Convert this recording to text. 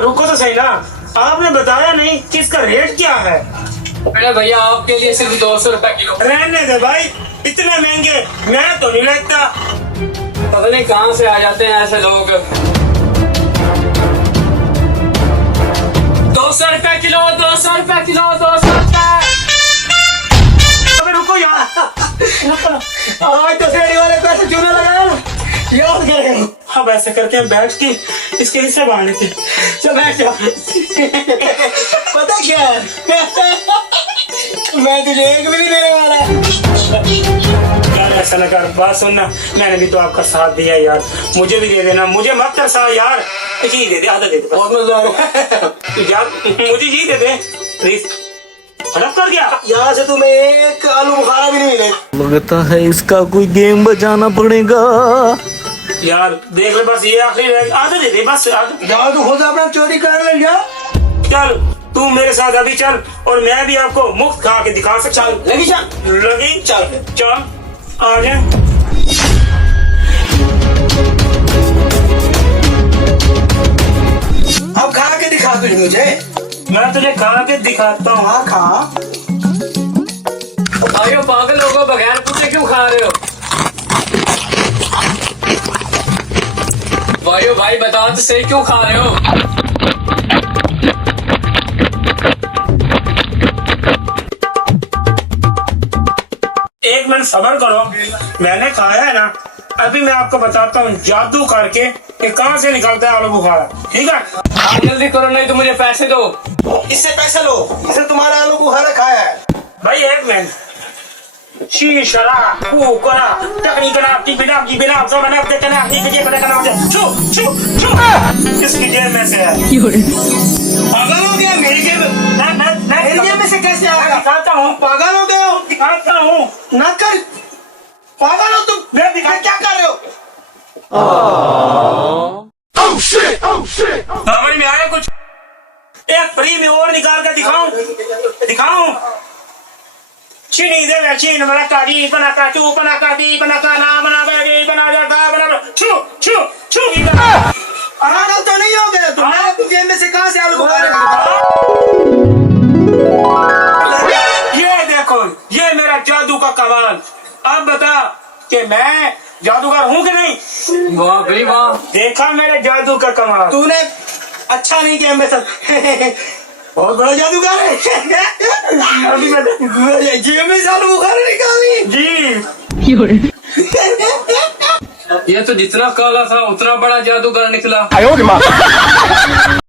रुको तो सही ना, आपने बताया नहीं कि इसका रेट क्या है। अरे भैया आपके लिए सिर्फ 200 रुपए किलो। रहने दे भाई, इतने महंगे मैं तो नहीं लगता। पता नहीं कहाँ से आ जाते हैं ऐसे लोग। 200 रुपए किलो, 200 रुपए किलो, 200 रुपए। अबे रुको यार, आज तो फेरी वाले पैसे क्यों ना लगाया ना, याद करेंगे। अब ऐसे करके हम बैठ के इसके हिस्से बांध लेते। चल बैठ जा। पता क्या है, मैं तुझे एक भी नहीं देने वाला। यार ऐसा ना कर, बात सुनना, मैंने भी तो आपका साथ दिया यार, मुझे भी दे देना, मुझे मत तरसा यार। जी दे दे, आधा दे दे, बहुत मजा आ रहा है यार, मुझे जी दे दे प्लीज। हड़प कर गया, यहाँ से तुम्हें एक आलू बुखारा भी नहीं मिलेगा। लगता है इसका कोई गेम बजाना पड़ेगा। यार देख ले, बस ये आखिरी रहेगा, आधा दे दे बस। यार तू खुद अपना चोरी कर ले जा। चल तू मेरे साथ अभी चल, और मैं भी आपको मुफ्त खा के दिखा सकता हूँ। लगी चल, लगी चल, चल आ जा। अब खा के दिखा तुझे, मुझे मैं तुझे खा के दिखाता हूँ। हाँ खा। भाइयों पागल लोगों, बगैर पूछे क्यों खा रहे हो? भाइयों भाई बताओ तो सही, क्यों खा रहे हो? एक मिनट सब्र करो, मैंने खाया है ना, अभी मैं आपको बताता हूँ जादू करके कि कहाँ से निकलता है आलू बुखारा, ठीक है? आप जल्दी करो नहीं तो मुझे पैसे दो। इससे पैसे लो, इससे तुम्हारा आलू बुखारा खाया है। भाई एक मिनट, शीशरा कुकरा टकनी कना की बिना की बिना सब बना के कना की के बना कना दे छू छू छू, किसकी जेब में से है? पागल हो गया, मेरी जेब ना मेरी जेब में से कैसे आ गया? दिखाता हूँ। पागल हो गए हो, दिखाता हूँ ना कर। पागल हो तुम, मैं दिखा क्या कर रहे हो? समझ में आया कुछ? एक फ्री में और निकाल कर दिखाऊं, दिखाऊं? चीनी दे वे चीन बना काटी बना काटू बना काटी बना काना बना बेगी बना जाता बना छू छू छू पागल तो नहीं हो गए तुम? मैं जेब में से कहां से आलू बुखारे निकाला? ये देखो, ये मेरा जादू का कमाल। अब बता कि मैं जादूगर हूँ कि नहीं? वाह भाई वाह, देखा मेरे जादू का कमाल? तूने अच्छा नहीं किया मेरे साथ। बहुत बड़ा जादूगर है। अभी मैं जेब में से आलू बुखारा निकाली जी। ये तो जितना काला था उतना बड़ा जादूगर निकला।